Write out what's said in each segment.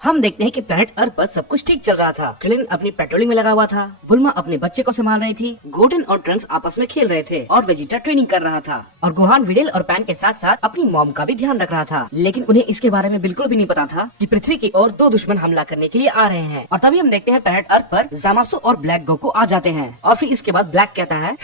हम देखते हैं कि प्लेनेट अर्थ पर सब कुछ ठीक चल रहा था। क्रिलिन अपनी पेट्रोलिंग में लगा हुआ था, बुल्मा अपने बच्चे को संभाल रही थी, गोर्डन और ट्रंक्स आपस में खेल रहे थे और वेजिटा ट्रेनिंग कर रहा था और गोहान विडेल और पैन के साथ साथ अपनी मॉम का भी ध्यान रख रहा था। लेकिन उन्हें इसके बारे में बिल्कुल भी नहीं पता था कि पृथ्वी की ओर दो दुश्मन हमला करने के लिए आ रहे हैं। और तभी हम देखते हैं प्लेनेट अर्थ पर जामासो और ब्लैक गोकू आ जाते हैं और फिर इसके बाद ब्लैक कहता है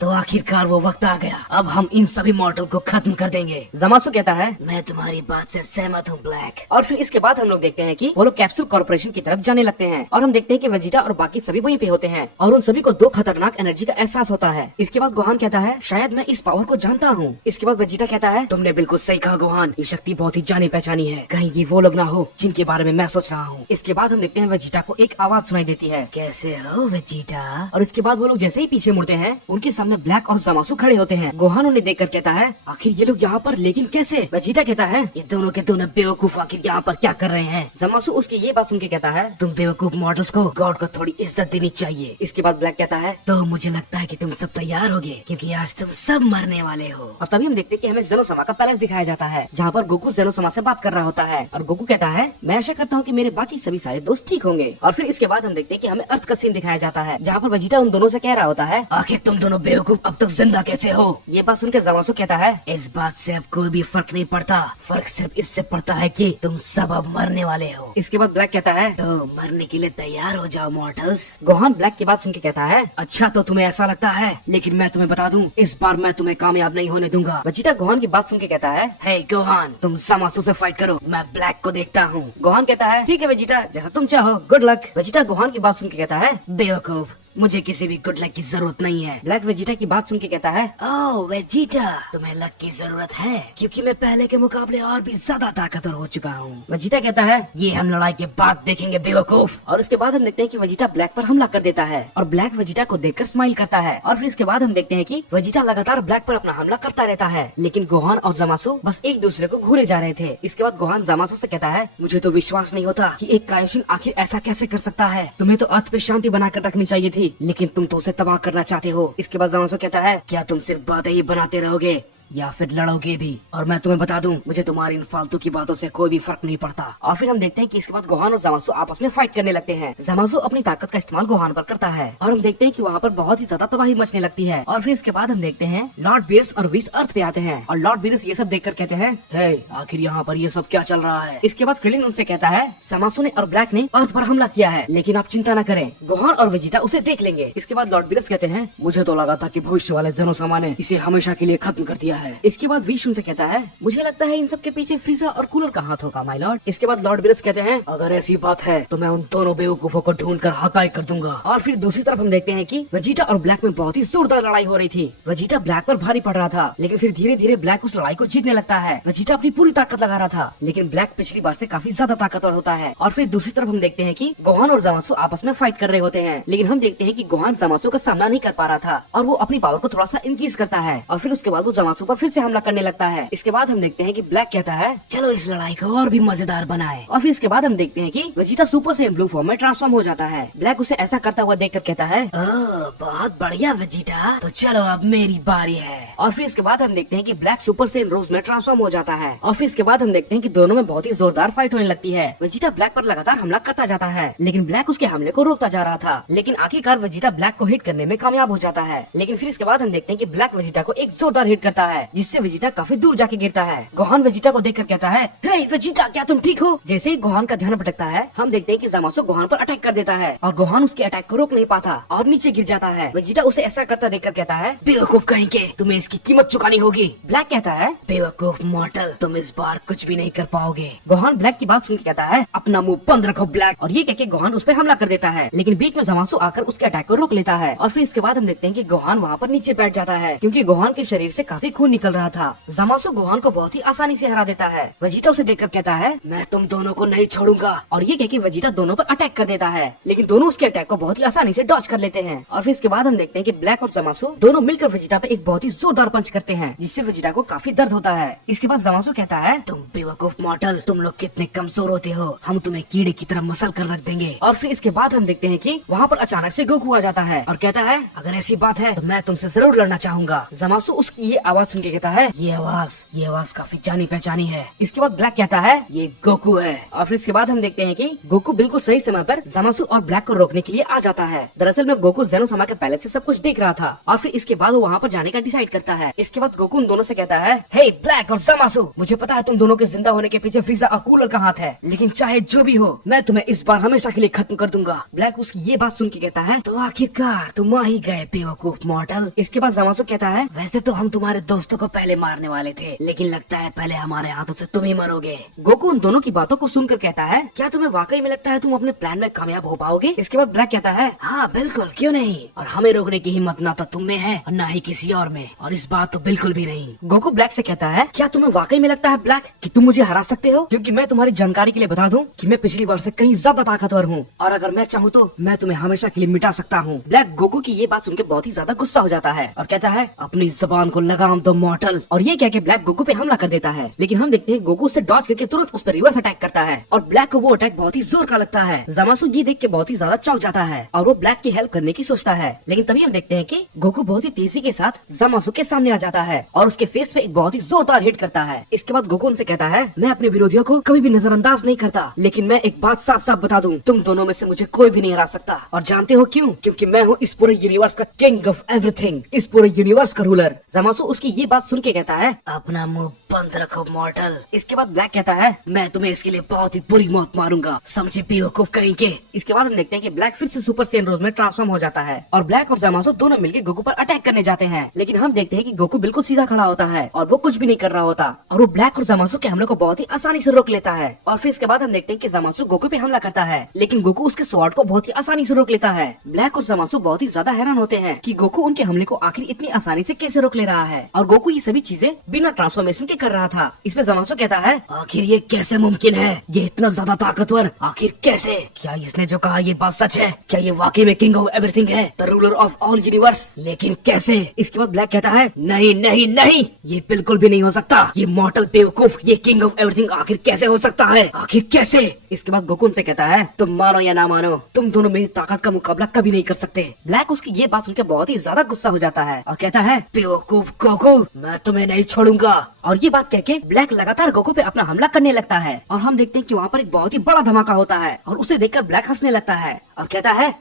तो आखिरकार वो वक्त आ गया, अब हम इन सभी मॉर्टल को खत्म कर देंगे। जामासो कहता है मैं तुम्हारी बात से सहमत हूँ ब्लैक। और फिर इसके बाद हम लोग देखते हैं कि वो लोग कैप्सूल कॉर्पोरेशन की तरफ जाने लगते हैं और हम देखते हैं कि वेजिटा और बाकी सभी वहीं पे होते हैं और उन सभी को दो खतरनाक एनर्जी का एहसास होता है। इसके बाद गोहान कहता है शायद मैं इस पावर को जानता हूँ। इसके बाद वेजिटा कहता है तुमने बिल्कुल सही कहा गोहान, ये शक्ति बहुत ही जानी पहचानी है, कहीं ये वो लोग ना हो जिनके बारे में मैं सोच रहा हूँ। इसके बाद हम देखते हैं वेजिटा को एक आवाज सुनाई देती है, कैसे हो वेजिटा। और इसके बाद वो लोग जैसे ही पीछे मुड़ते हैं उनके सामने ब्लैक और जामासु खड़े होते हैं। गोहान उन्हें देखकर कहता है आखिर ये लोग यहाँ पर, लेकिन कैसे। वेजिटा कहता है ये दोनों के दोनों बेवकूफ आखिर यहाँ पर क्या कर रहे हैं। जामासु उसकी ये बात सुन के कहता है तुम बेवकूफ मॉडल्स को गॉड को थोड़ी इज्जत देनी चाहिए। इसके बाद ब्लैक कहता है तो मुझे लगता है कि तुम सब तैयार होगे क्योंकि आज तुम सब मरने वाले हो। और तभी हम देखते हैं कि हमें जेनोसमा का पैलेस दिखाया जाता है जहाँ पर गोकू जेनोसमा से बात कर रहा होता है और गोकू कहता है मैं आशा करता हूँ कि मेरे बाकी सभी सारे दोस्त ठीक होंगे। और फिर इसके बाद हम देखते हैं कि हमें अर्थ का सीन दिखाया जाता है जहाँ पर वेजिटा उन दोनों से कह रहा होता है आखिर तुम दोनों बेवकूफ अब तक जिंदा कैसे हो। ये बात सुनकर जामासु कहता है इस बात से अब कोई भी फर्क नहीं पड़ता, फर्क सिर्फ इससे पड़ता है कि तुम सब अब मरने वाले हो। इसके बाद ब्लैक कहता है तो मरने के लिए तैयार हो जाओ मॉर्टल्स। गोहान ब्लैक की बात सुन के कहता है अच्छा तो तुम्हें ऐसा लगता है, लेकिन मैं तुम्हें बता दूं इस बार मैं तुम्हें कामयाब नहीं होने दूंगा। वेजिटा गोहान की बात सुन के कहता है हे गोहान तुम जामासु से फाइट करो, मैं ब्लैक को देखता हूँ। गोहान कहता है ठीक है वेजिटा जैसा तुम चाहो, गुड लक। वेजिटा गोहान की बात सुन के कहता है बेवकूफ मुझे किसी भी गुड लक की जरूरत नहीं है। ब्लैक वेजिटा की बात सुन के कहता है ओह वेजिटा तुम्हें लक की जरूरत है क्योंकि मैं पहले के मुकाबले और भी ज्यादा ताकतवर हो चुका हूँ। वेजिटा कहता है ये हम लड़ाई के बाद देखेंगे बेवकूफ। और उसके बाद हम देखते हैं कि वेजिटा ब्लैक पर हमला कर देता है और ब्लैक वेजिटा को देखकर स्माइल करता है। और फिर इसके बाद हम देखते हैं कि वेजिटा लगातार ब्लैक पर अपना हमला करता रहता है, लेकिन गोहान और जामासु बस एक दूसरे को घूरे जा रहे थे। इसके बाद गोहान जामासु से कहता है मुझे तो विश्वास नहीं होता कि एक कायोशिन आखिर ऐसा कैसे कर सकता है, तुम्हें तो अर्थ पे शांति बनाकर रखनी चाहिए थी लेकिन तुम तो उसे तबाह करना चाहते हो। इसके बाद जामासु कहता है क्या तुम सिर्फ बातें ही बनाते रहोगे या फिर लड़ोगे भी। और मैं तुम्हें बता दूं मुझे तुम्हारी इन फालतू की बातों से कोई भी फर्क नहीं पड़ता। और फिर हम देखते हैं कि इसके बाद गोहान और जामासु आपस में फाइट करने लगते हैं। जामासु अपनी ताकत का इस्तेमाल गोहान पर करता है और हम देखते हैं कि वहाँ पर बहुत ही ज्यादा तबाही मचने लगती है। और फिर इसके बाद हम देखते हैं लॉर्ड बीरस और विस अर्थ पे आते हैं और लॉर्ड बीरस ये सब देखकर कहते हैं हे आखिर यहाँ पर ये सब क्या चल रहा है। इसके बाद क्रिलिन उनसे कहता है जामासु ने और ब्लैक ने अर्थ पर हमला किया है लेकिन आप चिंता न करें, गोहान और वेजिटा उसे देख लेंगे। इसके बाद लॉर्ड बीरस कहते हैं मुझे तो लगा था कि भविष्य वाले जेनोसमा ने इसे हमेशा के लिए खत्म कर दिया है। इसके बाद विश उनसे कहता है मुझे लगता है इन सब के पीछे फ्रीजा और कूलर का हाथ होगा माय लॉर्ड। इसके बाद लॉर्ड बीरस कहते हैं अगर ऐसी बात है तो मैं उन दोनों बेवकूफों को ढूंढकर हकाई कर दूंगा। और फिर दूसरी तरफ हम देखते हैं कि वेजिटा और ब्लैक में बहुत ही जोरदार लड़ाई हो रही थी। वेजिटा ब्लैक पर भारी पड़ रहा था लेकिन फिर धीरे धीरे ब्लैक उस लड़ाई को जीतने लगता है। वेजिटा अपनी पूरी ताकत लगा रहा था लेकिन ब्लैक पिछली बार से काफी ज्यादा ताकतवर होता है। और फिर दूसरी तरफ हम देखते हैं कि गोहान और जामासु आपस में फाइट कर रहे होते हैं लेकिन हम देखते हैं कि गोहान जामासु का सामना नहीं कर पा रहा था और वो अपनी पावर को थोड़ा सा इंक्रीज करता है और फिर उसके बाद वो जामासु पर फिर से हमला करने लगता है। इसके बाद हम देखते हैं कि ब्लैक कहता है चलो इस लड़ाई को और भी मजेदार बनाएं। और फिर इसके बाद हम देखते हैं कि वेजिटा सुपर से ब्लू फॉर्म में ट्रांसफॉर्म हो जाता है। ब्लैक उसे ऐसा करता हुआ देखकर कहता है ओह बहुत बढ़िया वेजिटा, तो चलो अब मेरी बारी है। और फिर इसके बाद हम देखते हैं कि ब्लैक सुपर से रोज में ट्रांसफॉर्म हो जाता है और फिर इसके बाद हम देखते हैं कि दोनों में बहुत ही जोरदार फाइट होने लगती है। वेजिटा ब्लैक पर लगातार हमला करता जाता है लेकिन ब्लैक उसके हमले को रोकता जा रहा था, लेकिन आखिरकार वेजिटा ब्लैक को हिट करने में कामयाब हो जाता है। लेकिन फिर इसके बाद हम देखते हैं कि ब्लैक वेजिटा को एक जोरदार हिट करता है जिससे वेजिटा काफी दूर जाके गिरता है। गोहान वेजिटा को देखकर कहता है हे वेजिटा क्या तुम ठीक हो। जैसे ही गोहान का ध्यान भटकता है हम देखते हैं कि जामासु गोहान पर अटैक कर देता है और गोहान उसके अटैक को रोक नहीं पाता और नीचे गिर जाता है। वेजिटा उसे ऐसा करता देखकर कहता है बेवकूफ कहीं के, तुम्हें इसकी कीमत चुकानी होगी। ब्लैक कहता है बेवकूफ मॉर्टल तुम इस बार कुछ भी नहीं कर पाओगे। गोहान ब्लैक की बात सुन के कहता है अपना मुंह बंद रखो ब्लैक। और ये कहके गोहान उस पर हमला कर देता है लेकिन बीच में जामासु आकर उसके अटैक को रोक लेता है। और फिर इसके बाद हम देखते हैं कि गोहान वहाँ पर नीचे बैठ जाता है क्योंकि गोहान के शरीर से काफी खून निकल रहा था। जामासु गोहान को बहुत ही आसानी से हरा देता है। वेजिटा उसे देखकर कहता है मैं तुम दोनों को नहीं छोड़ूंगा। और ये कह के वेजिटा दोनों पर अटैक कर देता है लेकिन दोनों उसके अटैक को बहुत ही आसानी से डॉज कर लेते हैं। और फिर इसके बाद हम देखते हैं कि ब्लैक और जामासु दोनों मिलकर वेजिटा पे एक बहुत ही जोरदार पंच करते हैं जिससे वेजिटा को काफी दर्द होता है। इसके बाद जामासु कहता है तुम बेवकूफ मॉर्टल, तुम लोग कितने कमजोर होते हो, हम तुम्हें कीड़े की तरह मसल कर रख देंगे। और फिर इसके बाद हम देखते हैं कि वहाँ पर अचानक से गोकू आ जाता है और कहता है अगर ऐसी बात है तो मैं तुमसे जरूर लड़ना चाहूंगा। जामासु उसकी ये आवाज सुन के कहता है ये आवाज काफी जानी पहचानी है। इसके बाद ब्लैक कहता है ये गोकू है। और फिर इसके बाद हम देखते हैं कि गोकू बिल्कुल सही समय पर ज़मासु और ब्लैक को रोकने के लिए आ जाता है। दरअसल में गोकू ज़ेनोसामा के पहले से सब कुछ देख रहा था और फिर इसके बाद वो वहाँ पर जाने का डिसाइड करता है। इसके बाद गोकू उन दोनों से कहता है हे ब्लैक और ज़मासु, मुझे पता है तुम दोनों के जिंदा होने के पीछे फ्रीज़ा और कूलर का हाथ है, लेकिन चाहे जो भी हो मैं तुम्हें इस बार हमेशा के लिए खत्म कर दूंगा। ब्लैक उसकी ये बात सुन के कहता है तो आखिरकार तुम आ ही गए बेवकूफ मॉडल। इसके बाद ज़मासु कहता है वैसे तो हम तुम्हारे दोस्तों को पहले मारने वाले थे, लेकिन लगता है पहले हमारे हाथों से तुम ही मरोगे। गोकू उन दोनों की बातों को सुनकर कहता है क्या तुम्हें वाकई में लगता है तुम अपने प्लान में कामयाब हो पाओगे? इसके बाद ब्लैक कहता है हाँ बिल्कुल, क्यों नहीं, और हमें रोकने की हिम्मत ना तो तुम में है और ना ही किसी और में, और इस बात तो बिल्कुल भी नहीं। गोकू ब्लैक से कहता है क्या तुम्हें वाकई में लगता है ब्लैक कि तुम मुझे हरा सकते हो? क्योंकि मैं तुम्हारी जानकारी के लिए बता दूं कि मैं पिछली बार से कहीं ज्यादा ताकतवर हूँ और अगर मैं चाहूँ तो मैं तुम्हें हमेशा के लिए मिटा सकता हूँ। ब्लैक गोकू की ये बात सुनकर बहुत ही ज्यादा गुस्सा हो जाता है और कहता है अपनी जबान को लगाम दो मॉडल। और ये कह के ब्लैक गोकू पे हमला कर देता है, लेकिन हम देखते हैं गोकू उससे डॉज करके तुरंत उस पर रिवर्स अटैक करता है और ब्लैक को वो अटैक बहुत ही जोर का लगता है। ज़मासु ये देख के बहुत ही ज्यादा चौंक जाता है और वो ब्लैक की हेल्प करने की सोचता है, लेकिन तभी हम देखते हैं कि गोकू बहुत ही तेजी के साथ ज़मासु के सामने आ जाता है और उसके फेस पे एक बहुत ही जोरदार हिट करता है। इसके बाद गोकू उनसे कहता है मैं अपने विरोधियों को कभी भी नजरअंदाज नहीं करता, लेकिन मैं एक बात साफ साफ बता दूं, तुम दोनों में से मुझे कोई भी नहीं हरा सकता। और जानते हो क्यों? क्योंकि मैं हूँ इस पूरे यूनिवर्स का किंग ऑफ एवरीथिंग, इस पूरे यूनिवर्स का रूलर। ज़मासु उसकी ये बात सुन के कहता है अपना मुंह बंद रखो मॉडल। इसके बाद ब्लैक कहता है मैं तुम्हें इसके लिए बहुत ही बुरी मौत मारूंगा, समझे बेवकूफ कहीं के। इसके बाद हम देखते हैं कि ब्लैक फिर से सुपर सैयन रोज में ट्रांसफॉर्म हो जाता है और ब्लैक और ज़मासु दोनों मिलकर गोकू पर अटैक करने जाते हैं, लेकिन हम देखते हैं कि गोकू बिल्कुल सीधा खड़ा होता है और वो कुछ भी नहीं कर रहा होता और वो ब्लैक और ज़मासु के हमले को बहुत ही आसानी से रोक लेता है। और फिर इसके बाद हम देखते हैं कि ज़मासु गोकू पे हमला करता है, लेकिन गोकू उसके स्वॉर्ड को बहुत ही आसानी से रोक लेता है। ब्लैक और ज़मासु बहुत ही ज्यादा हैरान होते हैं कि गोकू उनके हमले को आखिर इतनी आसानी से कैसे रोक ले रहा है और गोकू ये सभी चीजें बिना ट्रांसफॉर्मेशन के कर रहा था। इसमें ज़मासु कहता है आखिर ये कैसे मुमकिन है, ये इतना ज्यादा ताकतवर आखिर कैसे? क्या इसने जो कहा ये बात सच है? क्या ये वाकई में किंग ऑफ एवरीथिंग है, the ruler of all universe? लेकिन कैसे? इसके बाद ब्लैक कहता है नहीं नहीं नहीं, ये बिल्कुल भी नहीं हो सकता, ये मॉर्टल बेवकूफ, ये किंग ऑफ एवरीथिंग आखिर कैसे हो सकता है, आखिर कैसे? इसके बाद गोकू उनसे कहता है तुम मानो या ना मानो, तुम दोनों मेरी ताकत का मुकाबला कभी नहीं कर सकते। ब्लैक उसकी ये बात सुनकर बहुत ही ज्यादा गुस्सा हो जाता है और कहता है बेवकूफ गोकू, मैं तुम्हें नहीं छोड़ूंगा। और ये बात कह के ब्लैक लगातार गोकू पे अपना हमला करने लगता है और हम देखते हैं कि वहाँ पर एक बहुत ही बड़ा धमाका होता है और उसे देखकर ब्लैक हंसने लगता है और कहता है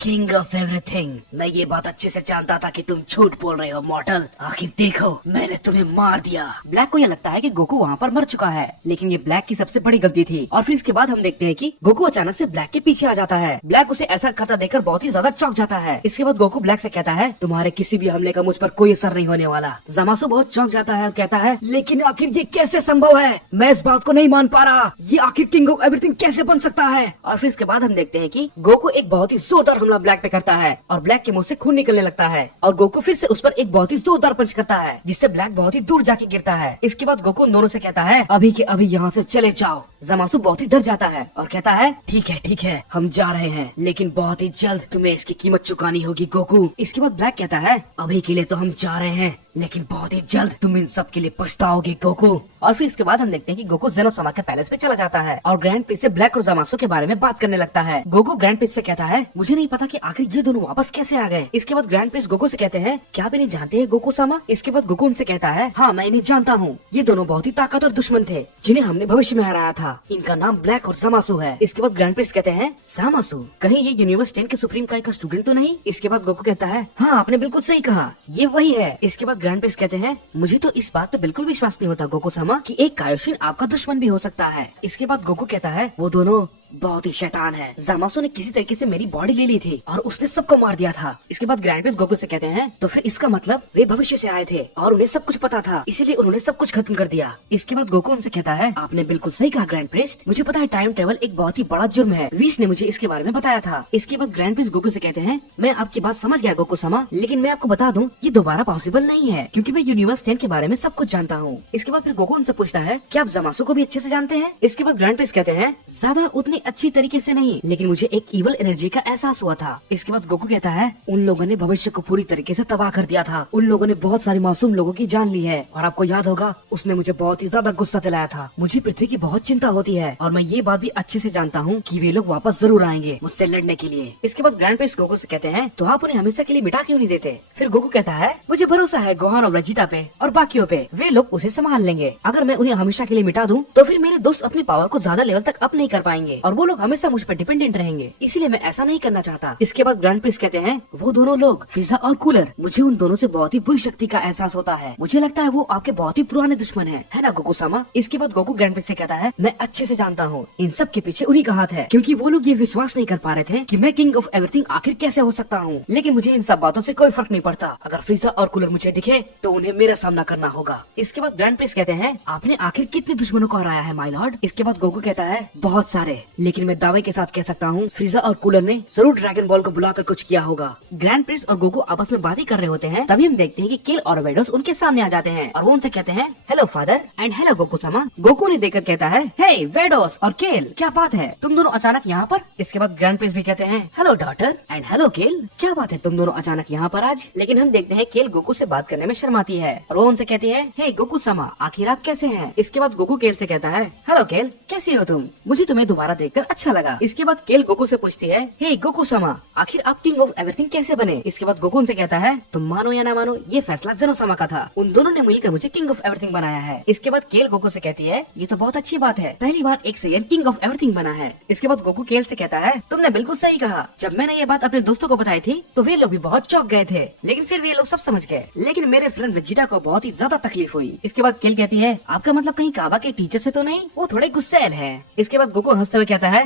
किंग ऑफ एवरीथिंग, मैं ये बात अच्छे से जानता था कि तुम झूठ बोल रहे हो मॉडल, आखिर देखो मैंने तुम्हें मार दिया। ब्लैक को यह लगता है कि गोकू वहाँ पर मर चुका है, लेकिन ये ब्लैक की सबसे बड़ी गलती थी। और फिर इसके बाद हम देखते हैं कि गोकू अचानक से ब्लैक के पीछे आ जाता है। ब्लैक उसे ऐसा करता देखकर बहुत ही ज्यादा चौंक जाता है। इसके बाद गोकू ब्लैक से कहता है तुम्हारे किसी भी हमले का मुझ पर कोई असर नहीं होने वाला। ज़मासु बहुत चौंक जाता है और कहता है लेकिन आखिर ये कैसे संभव है, मैं इस बात को नहीं मान पा रहा, ये आखिर किंग ऑफ एवरीथिंग कैसे बन सकता है? और फिर इसके बाद हम देखते हैं कि गोकू एक बहुत ही जोरदार हमला ब्लैक पे करता है और ब्लैक के मुंह से खून निकलने लगता है और गोकू फिर से उस पर एक बहुत ही जोरदार पंच करता है जिससे ब्लैक बहुत ही दूर जाके गिरता है। इसके बाद गोकू उन दोनों से कहता है अभी के अभी यहाँ से चले जाओ। ज़मासु बहुत ही डर जाता है और कहता है ठीक है हम जा रहे हैं, लेकिन बहुत ही जल्द तुम्हें इसकी कीमत चुकानी होगी गोकू। इसके बाद ब्लैक कहता है अभी के लिए तो हम जा रहे हैं, लेकिन बहुत ही जल्द तुम इन सब के लिए पछताओगे गोकू। और फिर इसके बाद हम देखते हैं कि गोकू ज़ेनोसामा के पैलेस पे चला जाता है और ग्रैंड प्रिंस से ब्लैक और ज़मासु के बारे में बात करने लगता है। गोकू ग्रैंड प्रिंस से कहता है मुझे नहीं पता कि आखिर ये दोनों वापस कैसे आ गए। इसके बाद ग्रैंड प्रिंस गोकू से कहते हैं क्या आप इन्हें जानते हैं गोकू सामा? इसके बाद गोकू उनसे कहता है हाँ मैं इन्हें जानता हूँ, ये दोनों बहुत ही ताकतवर दुश्मन थे जिन्हें हमने भविष्य में हराया था, इनका नाम ब्लैक और ज़मासु है। इसके बाद ग्रैंड प्रिंस कहते हैं ज़मासु कहीं ये यूनिवर्स 10 के सुप्रीम का एक स्टूडेंट तो नहीं? इसके बाद गोकू कहता है हाँ आपने बिल्कुल सही कहा, ये वही है। इसके बाद ग्रैंड प्रिंस कहते हैं मुझे तो इस बात पे बिल्कुल विश्वास नहीं होता गोकू सामा कि एक कायोशिन आपका दुश्मन भी हो सकता है। इसके बाद गोकू कहता है वो दोनों बहुत ही शैतान है, ज़मासु ने किसी तरीके से मेरी बॉडी ले ली थी और उसने सबको मार दिया था। इसके बाद ग्रैंड प्रिंस गोकू से कहते हैं तो फिर इसका मतलब वे भविष्य से आए थे और उन्हें सब कुछ पता था, इसीलिए उन्होंने सब कुछ खत्म कर दिया। इसके बाद गोकू उनसे कहता है आपने बिल्कुल सही कहा ग्रैंड प्रिंस, मुझे पता है टाइम ट्रेवल एक बहुत ही बड़ा जुर्म है, वीस ने मुझे इसके बारे में बताया था। इसके बाद ग्रैंड प्रिंस गोकू से कहते हैं मैं आपकी बात समझ गया गोकू सामा, लेकिन मैं आपको बता दूं ये दोबारा पॉसिबल नहीं है क्योंकि मैं यूनिवर्स 10 के बारे में सब कुछ जानता हूँ। इसके बाद फिर गोकू उनसे पूछता है क्या आप ज़मासु को भी अच्छे से जानते हैं? इसके बाद ग्रैंड प्रिंस कहते हैं ज्यादा उतनी अच्छी तरीके से नहीं, लेकिन मुझे एक इवल एनर्जी का एहसास हुआ था। इसके बाद गोकू कहता है उन लोगों ने भविष्य को पूरी तरीके से तबाह कर दिया था। उन लोगों ने बहुत सारे मासूम लोगों की जान ली है और आपको याद होगा उसने मुझे बहुत ही ज्यादा गुस्सा दिलाया था। मुझे पृथ्वी की बहुत चिंता होती है और मैं ये बात भी अच्छे से जानता हूँ कि वे लोग वापस जरूर आएंगे मुझसे लड़ने के लिए। इसके बाद ग्रैंड प्रिंस गोकू से कहते हैं तो आप उन्हें हमेशा के लिए मिटा क्यों नहीं देते? फिर गोकू कहता है मुझे भरोसा है गोहान और वेजिटा पे और बाकियों पे, वे लोग उसे संभाल लेंगे। अगर मैं उन्हें हमेशा के लिए मिटा दूं तो फिर मेरे दोस्त अपनी पावर को ज्यादा लेवल तक अप नहीं कर पाएंगे और वो लोग हमेशा मुझ पर डिपेंडेंट रहेंगे, इसीलिए मैं ऐसा नहीं करना चाहता। इसके बाद ग्रैंड प्रिंस कहते हैं वो दोनों लोग फ्रीजा और कूलर, मुझे उन दोनों से बहुत ही बुरी शक्ति का एहसास होता है। मुझे लगता है वो आपके बहुत ही पुराने दुश्मन है ना गोकू सामा? इसके बाद गोकू ग्रैंड प्रिंस से कहता है मैं अच्छे से जानता हूँ इन सब के पीछे उन्हीं का हाथ है, क्योंकि वो लोग ये विश्वास नहीं कर पा रहे थे कि मैं किंग ऑफ एवरीथिंग आखिर कैसे हो सकता हूँ। लेकिन मुझे इन सब बातों से कोई फर्क नहीं पड़ता, अगर फ्रीजा और कूलर मुझे दिखे तो उन्हें मेरा सामना करना होगा। इसके बाद ग्रैंड प्रिंस कहते हैं आपने आखिर कितने दुश्मनों को हराया है माय लॉर्ड? इसके बाद गोकू कहता है बहुत सारे, लेकिन मैं दावे के साथ कह सकता हूँ फ्रीजा और कूलर ने जरूर ड्रैगन बॉल को बुलाकर कुछ किया होगा। ग्रैंड प्रिंस और गोकू आपस में बातें कर रहे होते हैं, तभी हम देखते हैं कि केल और वेडोस उनके सामने आ जाते हैं और वो उनसे कहते हैं hello father and hello Goku Sama. Goku ने देखकर कहता है हे वेडोस और केल, क्या बात है तुम दोनों अचानक यहाँ पर? इसके बाद ग्रैंड प्रिंस भी कहते हैं हेलो डॉटर एंड हेलो केल, क्या बात है तुम दोनों अचानक यहाँ पर आज? लेकिन हम देखते हैं केल गोकू से बात करने में शर्माती है और वो उनसे कहती है हे गोकू सामा आखिर आप कैसे हैं? इसके बाद गोकू केल से कहता है हेलो केल, कैसी हो तुम? मुझे तुम्हें दोबारा देखकर अच्छा लगा। इसके बाद केल गोकू से पूछती है हे गोकू सामा आखिर आप किंग ऑफ एवरीथिंग कैसे बने? इसके बाद गोकू उनसे कहता है तुम मानो या ना मानो ये फैसला जेनो सामा का था, उन दोनों ने मिलकर मुझे किंग ऑफ एवरीथिंग बनाया है। इसके बाद केल गोकू से कहती है ये तो बहुत अच्छी बात है, पहली बार एक सैयन किंग ऑफ एवरीथिंग बना है। इसके बाद गोकू केल से कहता है तुमने बिल्कुल सही कहा, जब मैंने ये बात अपने दोस्तों को बताई थी तो वे लोग भी बहुत चौंक गए थे, लेकिन फिर वे लोग सब समझ गए, लेकिन मेरे फ्रेंड वेजिटा को बहुत ही ज्यादा तकलीफ हुई। इसके बाद केल कहती है आपका मतलब कहीं काबा के टीचर से तो नहीं? वो थोड़े गुस्सैल है। इसके बाद गोकू हंसते हुए कहता है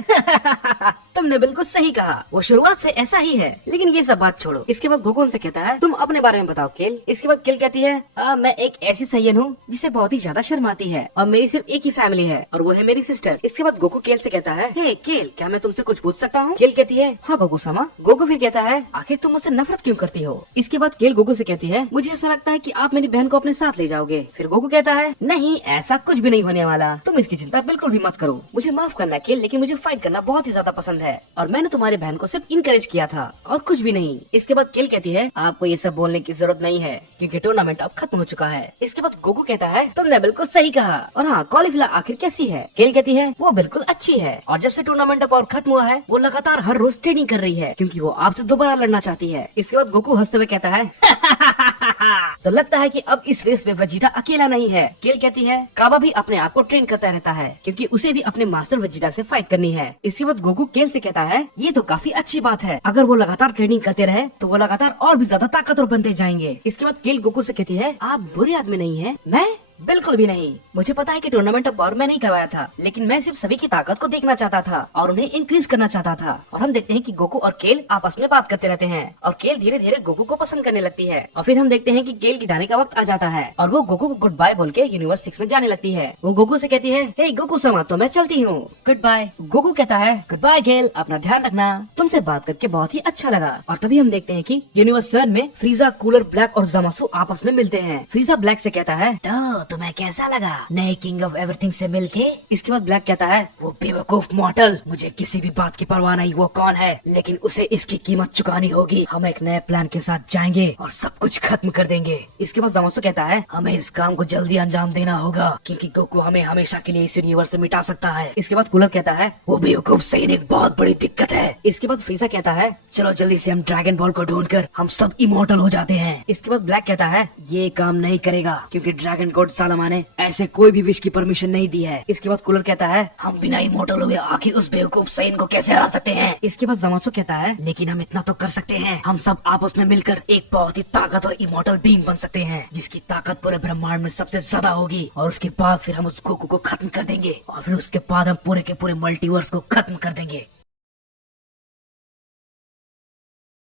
तुमने बिल्कुल सही कहा, वो शुरुआत से ऐसा ही है, लेकिन ये सब बात छोड़ो। इसके बाद गोकू उनसे कहता है तुम अपने बारे में बताओ केल। इसके बाद केल कहती है मैं एक ऐसी सैयन हूँ जिसे बहुत ही ज्यादा शर्म आती है और मेरी सिर्फ एक ही फैमिली है और वो है मेरी सिस्टर। इसके बाद गोकू केल से कहता है हे केल, क्या मैं तुमसे कुछ पूछ सकता हूँ? केल कहती है हाँ गोकू सामा। गोकू फिर कहता है आखिर तुम मुझसे नफरत क्यों करती हो? इसके बाद केल गोकू से कहती है मुझे ऐसा लगता है कि आप मेरी बहन को अपने साथ ले जाओगे। फिर गोकू कहता है नहीं, ऐसा कुछ भी नहीं होने वाला, तुम इसकी चिंता बिल्कुल भी मत करो। मुझे माफ करना केल, लेकिन मुझे फाइट करना बहुत ही ज्यादा पसंद है और मैंने तुम्हारे बहन को सिर्फ इनकरेज किया था और कुछ भी नहीं। इसके बाद केल कहती है आपको ये सब बोलने की जरूरत नहीं है क्योंकि टूर्नामेंट अब खत्म हो चुका है। इसके बाद गोकू कहता है तुमने बिल्कुल सही कहा, और हाँ कॉलीफ्ला आखिर कैसी है? केल कहती है वो बिल्कुल अच्छी है और जब से टूर्नामेंट अब और खत्म हुआ है वो लगातार हर रोज ट्रेनिंग कर रही है क्योंकि वो आपसे दोबारा लड़ना चाहती है। इसके बाद गोकू हंसते हुए कहता है तो लगता है कि अब इस रेस में वेजिटा अकेला नहीं है। केल कहती है काबा भी अपने आप को ट्रेन करता रहता है क्योंकि उसे भी अपने मास्टर वेजिटा से फाइट करनी है। इसके बाद गोकू केल से कहता है ये तो काफी अच्छी बात है, अगर वो लगातार ट्रेनिंग करते रहे तो वो लगातार और भी ज्यादा ताकतवर बनते जाएंगे। इसके बाद केल गोकू से कहती है आप बुरे आदमी नहीं है। मैं बिल्कुल भी नहीं, मुझे पता है कि टूर्नामेंट अब और मैं नहीं करवाया था, लेकिन मैं सिर्फ सभी की ताकत को देखना चाहता था और उन्हें इंक्रीज करना चाहता था। और हम देखते हैं कि गोकू और केल आपस में बात करते रहते हैं और केल धीरे धीरे गोकू को पसंद करने लगती है। और फिर हम देखते हैं कि केल की जाने का वक्त आ जाता है और वो गोकू को गुड बाय बोल के यूनिवर्स 6 में जाने लगती है। वो गोकू से कहती है हे गोकू सामा तो मैं चलती हूँ, गुड बाय। गोकू कहता है गुड बाय केल, अपना ध्यान रखना, तुमसे बात करके बहुत ही अच्छा लगा। और तभी हम देखते हैं कि यूनिवर्स 7 में फ्रीजा, कूलर, ब्लैक और ज़मासु आपस में मिलते हैं। फ्रीजा ब्लैक से कहता है तो तुम्हें कैसा लगा नए किंग ऑफ एवरीथिंग से मिलके? इसके बाद ब्लैक कहता है वो बेवकूफ मॉडल, मुझे किसी भी बात की परवाह नहीं वो कौन है, लेकिन उसे इसकी कीमत चुकानी होगी। हम एक नए प्लान के साथ जाएंगे और सब कुछ खत्म कर देंगे। इसके बाद ज़मासु कहता है हमें इस काम को जल्दी अंजाम देना होगा क्योंकि गोकू हमें हमेशा के लिए इस यूनिवर्स से मिटा सकता है। इसके बाद कूलर कहता है वो बेवकूफ सैनिक बहुत बड़ी दिक्कत है। इसके बाद फ्रीजा कहता है चलो जल्दी से हम ड्रैगन बॉल को ढूंढकर हम सब इमोर्टल हो जाते हैं। इसके बाद ब्लैक कहता है ये काम नहीं करेगा क्योंकि ड्रैगन गॉड सालामा ने ऐसे कोई भी विश की परमिशन नहीं दी है। इसके बाद कूलर कहता है हम बिना इमोर्टल हुए आखिर उस बेवकूफ सैन को कैसे हरा सकते हैं। इसके बाद ज़मासु कहता है लेकिन हम इतना तो कर सकते हैं, हम सब आपस में मिलकर एक बहुत ही ताकतवर इमोर्टल बीइंग बन सकते हैं जिसकी ताकत पूरे ब्रह्मांड में सबसे ज्यादा होगी और उसके बाद फिर हम उस गोकू को खत्म कर देंगे और फिर उसके बाद हम पूरे के पूरे मल्टीवर्स को खत्म कर देंगे।